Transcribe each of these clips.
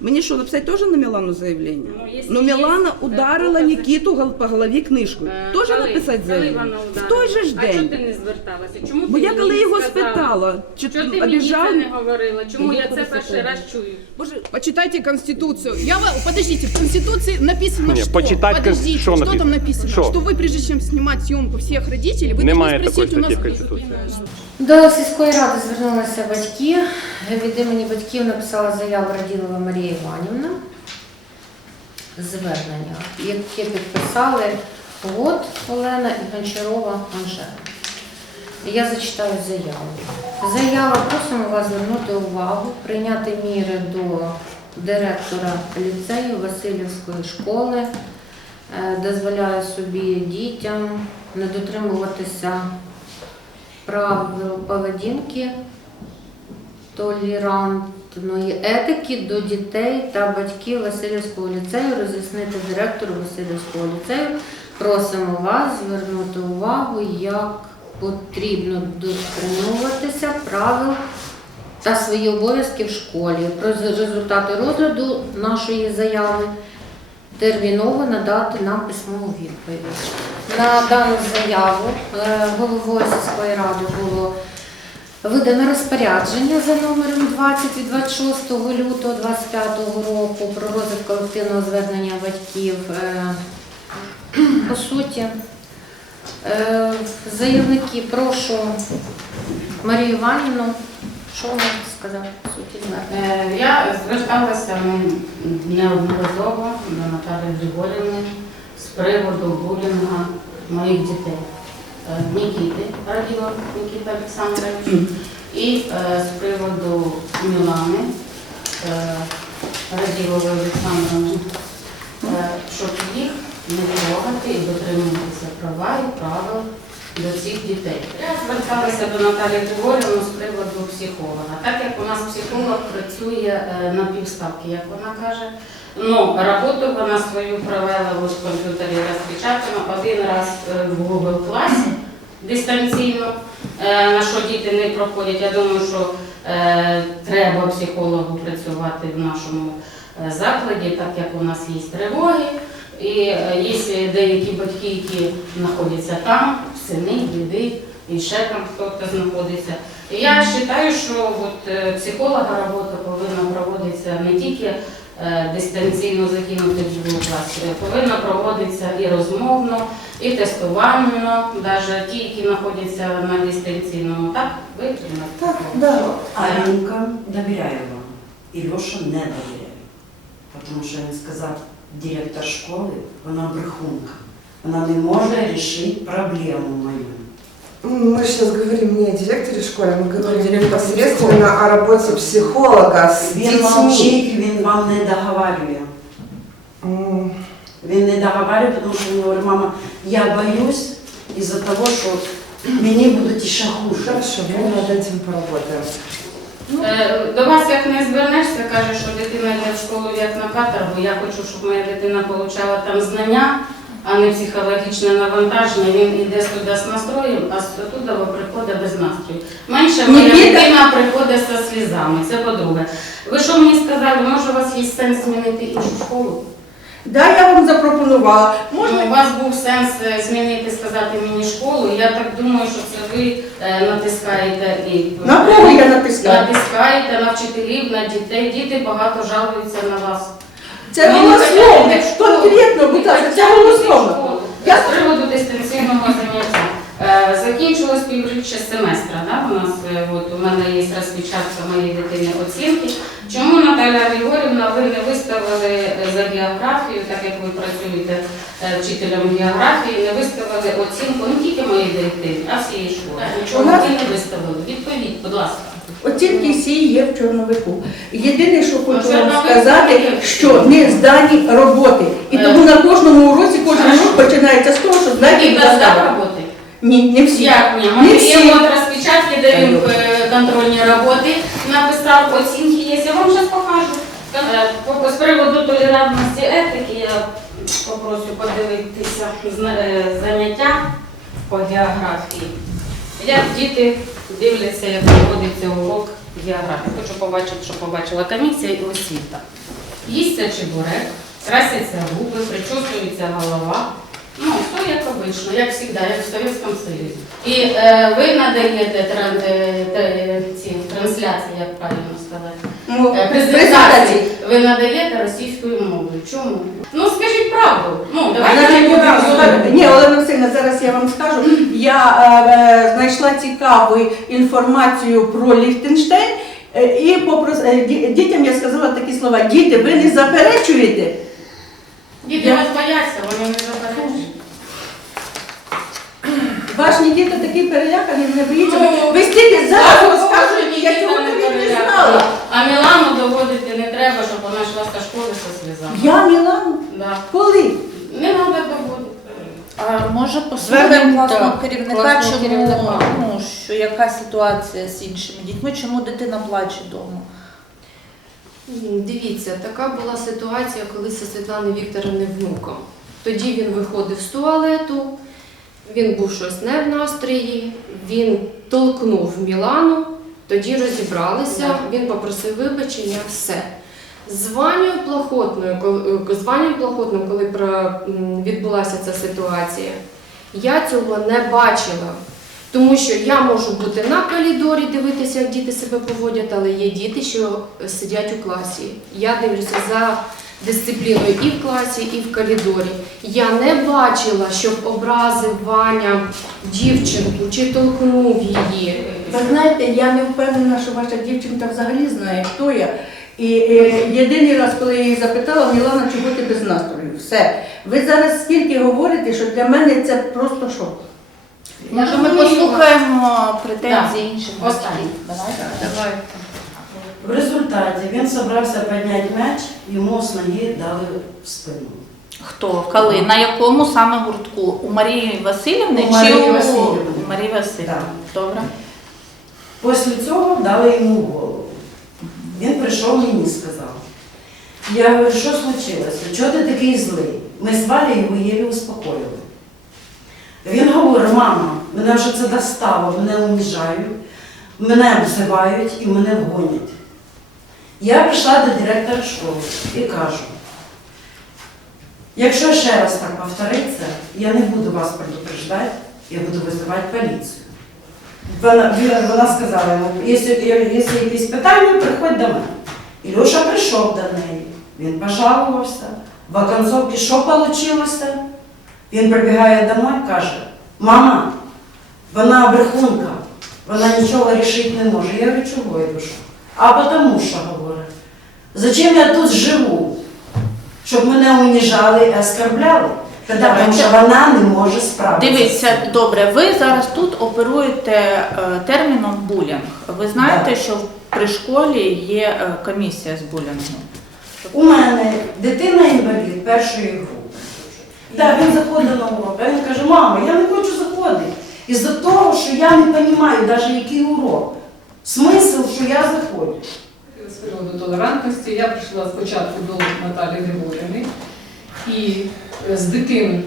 Мені що, написати теж на Мілану заявлення? Ну, якщо Ну, є, Мілана е, ударила докази. Нікіту гол- по голові книжкою. Е, Теж коли? написати Коли заявлення? вона В ударила? той же ж А чому день. ти не зверталася? Чому Бо ти я мені коли не його сказала? спитала, чи Чого ти ти мені обіжав? це не говорила? Чому я це перший раз чую? Боже, Почитайте Конституцию. Я ва- подождите, в Конституции написано Не, что? почитать кон- подождите, что что, написано? там написано? Что? Что вы, прежде чем снимать съемку всех родителей, вы Немає должны такої спросить у нас... статті в Конституції. До сільської ради звернулися батьки. від імені батьків написала заяву Раділова Марія Іванівна. Звернення, яке підписали Год Олена і Гончарова Анжела. Я зачитаю заяву. Заява просимо вас звернути увагу, прийняти міри до директора ліцею Васильівської школи, е, дозволяє собі дітям не дотримуватися правил поведінки, толерантної етики до дітей та батьків Васильівського ліцею, роз'яснити директору Васильівського ліцею. Просимо вас звернути увагу, як потрібно дотримуватися правил та свої обов'язки в школі. Про результати розгляду нашої заяви терміново надати нам письмову відповідь. На дану заяву е, головою сільської ради було видано розпорядження за номером 20 від 26 лютого 2025 року про розгляд колективного звернення батьків. Е, По суті, е, заявники, прошу Марію Іванівну, що вона сказати? Е, Я зверталася ну, неодноразово до Наталії Григорівни з приводу булінга моїх дітей. Е, Нікіти Раділа Нікіта Олександрович. І е, з приводу Мілани е, Раділової Олександровни, щоб їх не трогати і дотримуватися права і правил до цих дітей. Я зверталася до Наталії Григорівни з приводу психолога. Так як у нас психолог працює е, на півставки, як вона каже. Ну, роботу вона свою провела ось в комп'ютері розпечатано один раз е, в Google класі дистанційно, е, на що діти не проходять. Я думаю, що треба психологу працювати в нашому закладі, так як у нас є тривоги. І е, є деякі батьки, які знаходяться там, сини, діди, і ще там хтось знаходиться. І я вважаю, що от, е, психолога робота повинна проводитися не тільки е, дистанційно закинути в клас, повинна проводитися і розмовно, і тестувально, навіть ті, які знаходяться на дистанційному, так, ви Так, да. Алінка довіряє вам, і Льоша не довіряє. Тому що він сказав, директор школи, вона брехунка. Вона не може вирішити проблему мою. Мы сейчас говорим не о директоре школы, мы говорим непосредственно о работе психолога с Він детьми. мовчить, він вам не договарює. М, Він не договарює, тому що він говорить, мама, я боюсь із-за того, що мені будуть ще хуже. Хорошо, мы над этим поработаем. Е, До вас як не звернешся, каже, що дитина йде в школу як на каторгу. Я хочу, щоб моя дитина отримала там знання, а не психологічне навантаження. Він йде туди з настроєм, а туди приходить без настрою. Менше моя дитина приходить зі слізами. Це по-друге. Ви що мені сказали, може у вас є сенс змінити іншу школу? Да, я вам запропонувала. Може, у вас був сенс е, змінити, сказати мені школу. Я так думаю, що це ви е, натискаєте і На кого я натискаю? натискаєте на вчителів, на дітей. Діти багато жалуються на вас. Це голословно, школу. конкретно, будь ласка, це голословно. Я- З приводу дистанційного заняття. Е, Закінчилось півріччя семестра. Да? У нас е, от, у мене є розпечатка моєї дитини оцінки. Чому Наталя Григорівна, ви не виставили за географію, так як ви працюєте е, вчителем географії, не виставили оцінку не тільки моєї дитини, а всієї школи? Чому У ви не виставили? Відповідь, будь ласка. Оцінки всі є в чорновику. Єдине, що хочу вам сказати, що не здані роботи. І Е. тому на кожному уроці кожен урок починається з того, що знаєте, І не без здав. роботи. Ні, не всі. Як ні? Не Ми всі. є от розпечатки, де він е, контрольні роботи написав, оцінки є. Я вам зараз покажу. Е, З приводу толерантності етики я попрошу подивитися е, заняття по географії. Як діти дивляться, як проводиться урок географії. Хочу побачити, що побачила комісія і освіта. їсться чебурек, красяться губи, причосується голова. Ну, як обично, як завжди, як в Совєтському Союзі. І е, ви надаєте тран, е, те- ці трансляції, як правильно сказати. Ну, Е, Презентації ви надаєте російською мовою. Чому? Ну скажіть правду. Ну, давайте не будемо. Ні, Олена Васильівна, зараз я вам скажу. Я е, е, знайшла цікаву інформацію про Ліхтенштейн е, і попрос... е, ді- дітям я сказала такі слова. Діти, ви не заперечуєте? Діти Я- вас бояться, вони не заперечують. Ваші діти такі перелякані, не боїться. Ну, ви стільки зараз розказуєте, я цього не навіть не знала. А Мілану доводити не треба, щоб вона йшла з школи зі сльозами. Я Мілану? Да. Коли? Не треба доводити. А може послухаємо класного керівника, класного чому керівника. ну, що яка ситуація з іншими дітьми, чому дитина плаче вдома? Дивіться, така була ситуація, коли зі Світлани Вікторовни внуком. Тоді він виходив з туалету, він був щось не в настрої, він толкнув Мілану, тоді розібралися, він попросив вибачення, все. З Ванею Плахотною, коли- е, з коли відбулася ця ситуація, я цього не бачила. Тому що я можу бути на коридорі, дивитися, як діти себе поводять, але є діти, що сидять у класі. Я дивлюся за дисципліною і в класі, і в коридорі. Я не бачила, щоб образив Ваня дівчинку чи толкнув її. Ви знаєте, я не впевнена, що ваша дівчинка взагалі знає, хто я. І е, єдиний раз, коли я її запитала, Мілана, чого ти без настрою? Все. Ви зараз скільки говорите, що для мене це просто шок. Може, ми послухаємо претензії інших Останнє. батьків? Давайте. В результаті він собрався підняти м'яч, йому з ноги дали в спину. Хто? Коли? На якому саме гуртку? У Марії Васильівни У чи Марії у Васильівни. у Марії Васильівни? Так. Добре. Після цього дали йому голову. Він прийшов мені і сказав. Я говорю, що случилося? Чого ти такий злий? Ми з Валею його єлі успокоїли. Він говорить, мама, мене вже це достало, мене уніжають, мене обзивають і мене гонять. Я прийшла до директора школи і кажу, якщо ще раз так повториться, я не буду вас предупреждати, я буду визивати поліцію. Вона, вона сказала йому, якщо, якісь питання, приходь до мене. Ілюша прийшов до неї, він пожалувався. В оконцовці що вийшло? Він прибігає домой і каже, мама, вона брехунка, вона нічого рішити не може. Я говорю, чого Ілюша? А тому що зачем я тут живу? Щоб мене уніжали і оскорбляли? Тому що вона не може справитися. Дивіться, добре, ви зараз тут оперуєте е, терміном булінг. Ви знаєте, що при школі є е, комісія з булінгу. У мене дитина інвалід першої групи. Так, він заходить на урок, а він каже, мама, я не хочу заходити. Із-за того, що я не розумію навіть який урок. Смисл, що я заходжу. Толерантності я прийшла спочатку до Наталі Григорівни і е, з дитиною.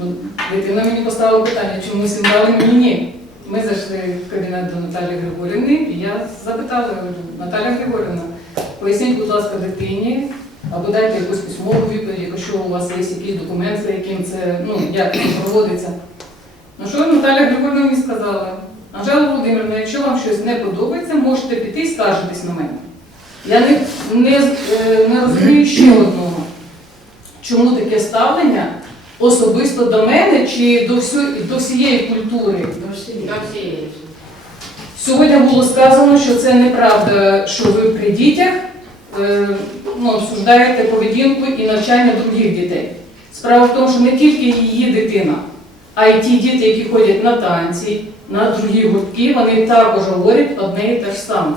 ну, Дитина мені поставила питання, чому ви сідали мені ні. Ми зайшли в кабінет до Наталі Григорівни, і я запитала, Наталя Григорівна, поясніть, будь ласка, дитині, або дайте якусь письмову відповідь, якщо у вас є якийсь документ, за яким це, ну, як це проводиться. Ну що Наталя Григорівна мені сказала? Анжела Володимирівна, якщо вам щось не подобається, можете піти і скаржитись на мене. Я не, не, е, не розумію ще одного. Чому таке ставлення особисто до мене чи до, всю, до всієї культури? До всієї. Сьогодні було сказано, що це неправда, що ви при дітях е, ну, обсуждаєте поведінку і навчання других дітей. Справа в тому, що не тільки її дитина, а й ті діти, які ходять на танці, на другі гуртки, вони також говорять одне і те ж саме.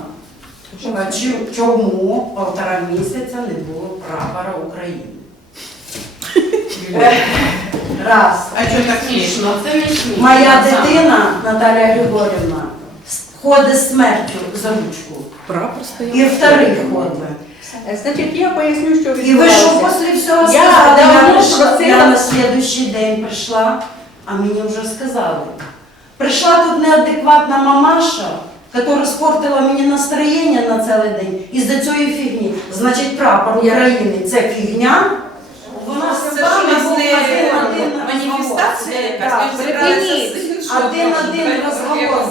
А чи- Чому полтора місяця не було прапора України? Е, Раз. А що так смішно? Це не смішно. Моя дитина Наталя Григорівна ходить смертю за ручку. І вторий ходить. Е, Значить, я поясню, що І ви що після всього Я сказали? Я, просила- я на слідуючий день прийшла, а мені вже сказали. Прийшла тут неадекватна мамаша яка спортила мені настроєння на цілий день із-за цієї фігні. Значить, прапор України це фігня. Вона Це маніфестація якась, що Один-один розговор.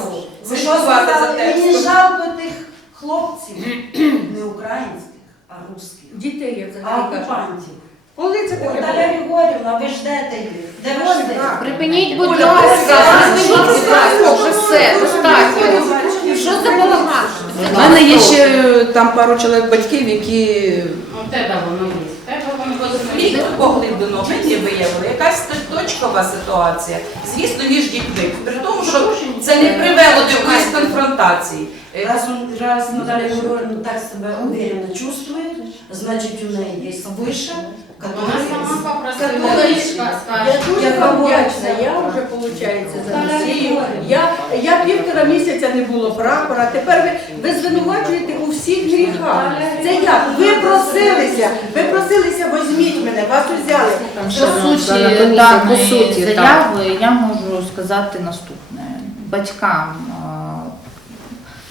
Ви що сказали? Мені жалко тих хлопців, не українських, а русських, Дітей я а взагалі окупантів. Коли це таке? Наталя Григорівна, ви ждете їх. Де будь припиніть, будь ласка, вже все, достатньо. Що за балаган? У мене є ще е, там пару чоловік батьків, які Ну, те, да, воно є. Те, воно Рік є. поглиблено, ми не виявили. Якась точкова ситуація, звісно, між дітьми. При тому, що це не привело до якоїсь конфронтації. Е, Раз, он, раз Наталья Григорьевна так себя уверенно чувствует, значит у нее есть выше, Который... сама попросила, Я дуже Я вам вдячна. Я вже, виходить, за Росію. Я, я півтора місяця не було прапора. Тепер ви, ви звинувачуєте у всіх гріхах. Це як? Ви просилися, ви просилися, возьміть мене, вас узяли. По суті, даної по суті, так. заяви я можу сказати наступне. Батькам,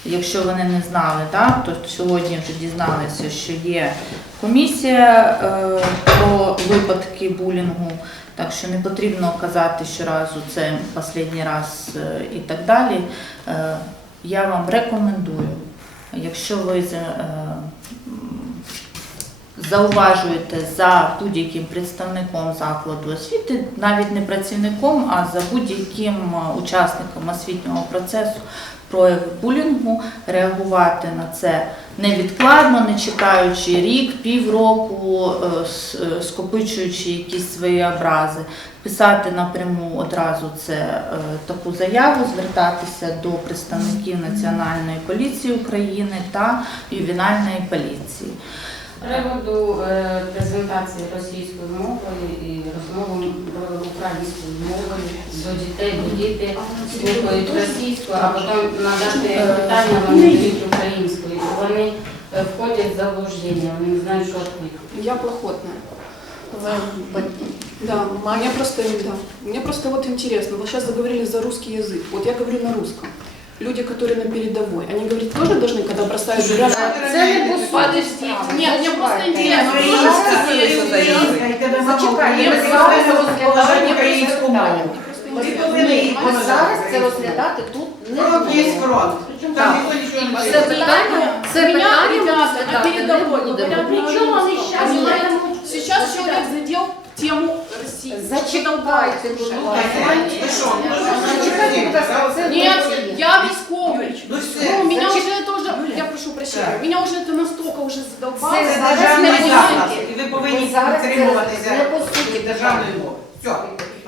якщо вони не знали, так, то сьогодні вже дізналися, що є комісія е, про випадки булінгу, так що не потрібно казати щоразу це останній раз е, і так далі. Е, Я вам рекомендую, якщо ви е, зауважуєте за будь-яким представником закладу освіти, навіть не працівником, а за будь-яким е, учасником освітнього процесу прояви булінгу, реагувати на це невідкладно, не чекаючи рік, півроку, е, е, скопичуючи якісь свої образи, писати напряму одразу це таку заяву, звертатися до представників Національної поліції України та ювенальної поліції. З приводу е, презентації російською мовою і розмови українською мовою до дітей, бо діти слухають російською, а потім надати питання вони дають українською. І вони входять в заблуждення, вони не знають, що відповідати. Я плохотная. Да, мне просто, да. Мне просто вот интересно, вы сейчас заговорили за русский язык. Вот я говорю на русском. Люди, которые на передовой, они говорят, тоже должны, когда бросают рядом? Це не по. Подождите, нет, мне просто интересно. Тоже зараз зараз зараз це розглядати тут не будемо. Це питання, це Меня питання ребята передовой Причому вони щас Сейчас человек задел тему России. Зачекайте, будь ласка. Зачекайте, будь ласка, це Нет, емоції. я військовий. Ну, Ну, меня уже это уже, я прошу прощения, меня уже это настолько уже задолбало. Це Зараз державний не заклад. і ви Ви повинні зараз це підтримуватися не по суті державною мовою. Все.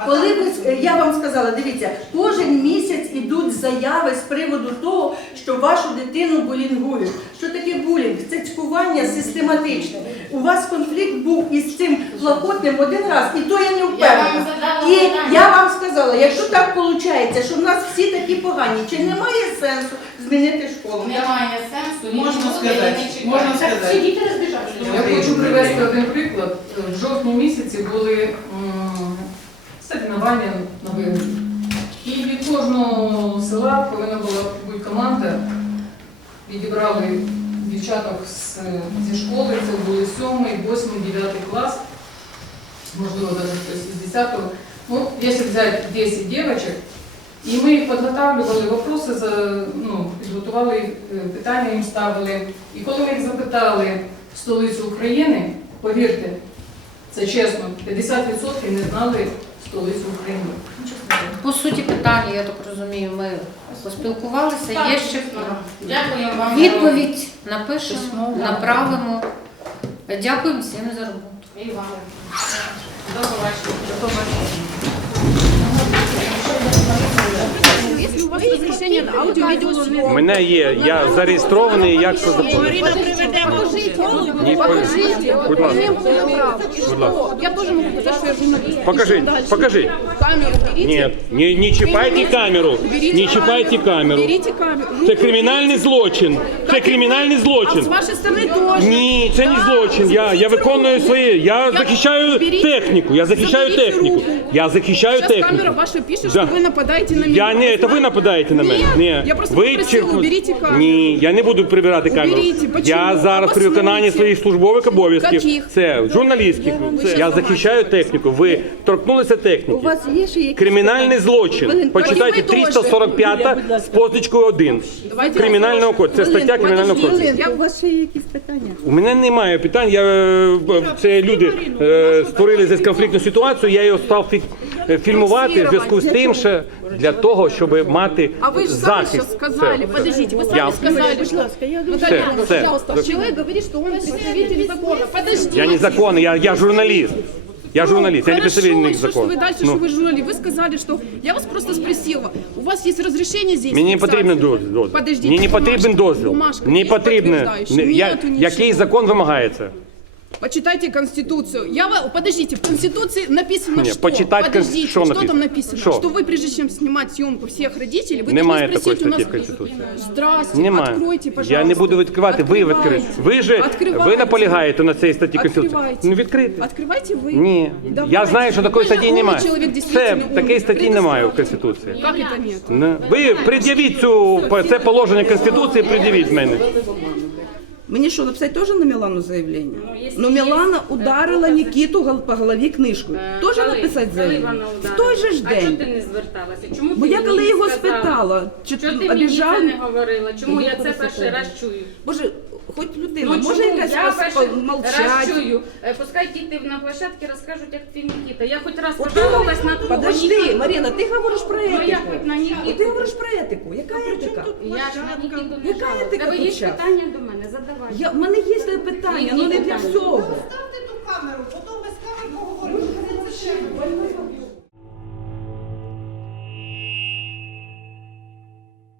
Коли ви я вам сказала, дивіться, кожен місяць ідуть заяви з приводу того, що вашу дитину булінгують. Що таке булінг? Це цькування систематичне. У вас конфлікт був із цим плакотним один раз, і то я не впевнена. І я вам сказала, якщо так виходить, що в нас всі такі погані, чи немає сенсу змінити школу? Немає сенсу. Можна сказати, можна сказати. діти розбіжаться. Я хочу привести один приклад. В жовтні місяці були м, на вигляді. І від кожного села повинна була бути команда. Відібрали дівчаток з, зі школи, це були 7, 8, 9 клас, можливо, навіть хтось із 10. Ну, якщо взяти 10 дівчаток, і ми їх підготовлювали вопроси, ну, підготували е, питання їм ставили. І коли ми їх запитали в столицю України, повірте, це чесно, 50% не знали столицю України. По суті питання, я так розумію, ми поспілкувалися. Є ще Дякую вам. відповідь, напишемо, направимо. Дякуємо всім за роботу. І вам. До побачення. Если у вас разрешение на аудио-видео У мене є, я зареєстрований як сотрудник. Ні, Покажите. Будь ласка. Имеем право. И Будь ласка. что? Я тоже могу сказать, что я журналист. Покажи, И что дальше? покажи. Камеру берите. Ні, не, не чіпайте камеру. Берите Не чіпайте камеру. Берите камеру. Це кримінальний злочин. Це кримінальний А с злочин. вашей стороны тоже. Ні, це не злочин. Я, я виконую своє. Я захищаю техніку. Я захищаю Заберіть техніку. руку. Я захищаю Сейчас камера техніку. ваша пишет, Да. что вы нападаете на меня. Я не, это ви нападаєте на мене? Ні, я просто попросила, чирку- уберіть камеру. Ні, я не буду прибирати камеру. Уберіть, почему? Я зараз при Обоснуйте. виконанні своїх службових обов'язків. Каких? Це журналістських. Це я захищаю техніку. Ви торкнулися техніки. є ще якісь Кримінальний злочин. Почитайте ви теж. 345 з позначкою 1. Давайте Кримінального кодексу. Це стаття Кримінального кодексу. Я- У вас ще є якісь питання? У мене немає питань. Я е, б- це люди е, створили здесь конфліктну ситуацію. Я його став фі- е, фільмувати в зв'язку з тим, що для того, щоб мати А вы же сами захист. сейчас сказали, Це- подождите, вы сами Я- сказали, Будь что... ласка, я дуже Наталья, Все, все. пожалуйста, человек говорит, что он представитель закона. Подождите. Я не законний, я, я журналіст. Я журналіст, я не Ну, Хорошо, представник и что, что закону. вы дальше, Ну, что вы журналист? Вы сказали, что... Я вас просто спросила, у вас есть разрешение здесь Мені не фиксации? потрібен дозвіл. дозвіл. Подождите, Мені не бумажка. потрібен дозвіл. Бумажка Не есть потрібно. подтверждающая? Не- я- Нету ничего. який закон вимагається? Почитайте Конституцию. Я ва- Подождите, в Конституции написано Не, что? почитать Кон- Подождите, что что, написано? там написано? Что? Что вы, прежде чем снимать съемку всех родителей, вы Немає должны такої спросить у нас... статті в Конституції. Здрасте, Немає. откройте, пожалуйста. Я не буду відкривати, ви відкрите. Ви же ви Открывайте. наполягаєте на цій статті Конституції. Открывайте. Ну відкрите. Открывайте вы. Ні. Давайте. Я знаю, що такої Ви же статті умний немає. чоловік, Це дійсно умний. такої статті немає в Конституції. Как это нет? Не. Ви пред'явіть цю це положення Конституції, пред'явіть в мене. Мені що, написати теж на Мілану заявлення? Ну, Мілана ударила Нікіту гол- по голові книжкою. Теж написати заявлення? В той же ж А чому ти день. не зверталася? Чому Бо ти я мені коли його сказала? спитала, чи Чого ти мені це не говорила? Чому я це перший раз чую? Боже, хоч людина, Ну, може чому? якась я перший раз чую. Е, Пускай діти на площадці розкажуть, як ти Нікіта. Я хоч раз пожалувалась на того Подожди, Нікіту. Марина, ти говориш про Ну, я етику. хоч на Нікіту. От ти говориш про етику. Яка етика? Я ж на Нікіту не Яка етика Тебе є тут щас? питання до мене? Задавай. Я, в мене є те питання, ну не для всього. Ставте ту камеру, потім без камер поговоримо.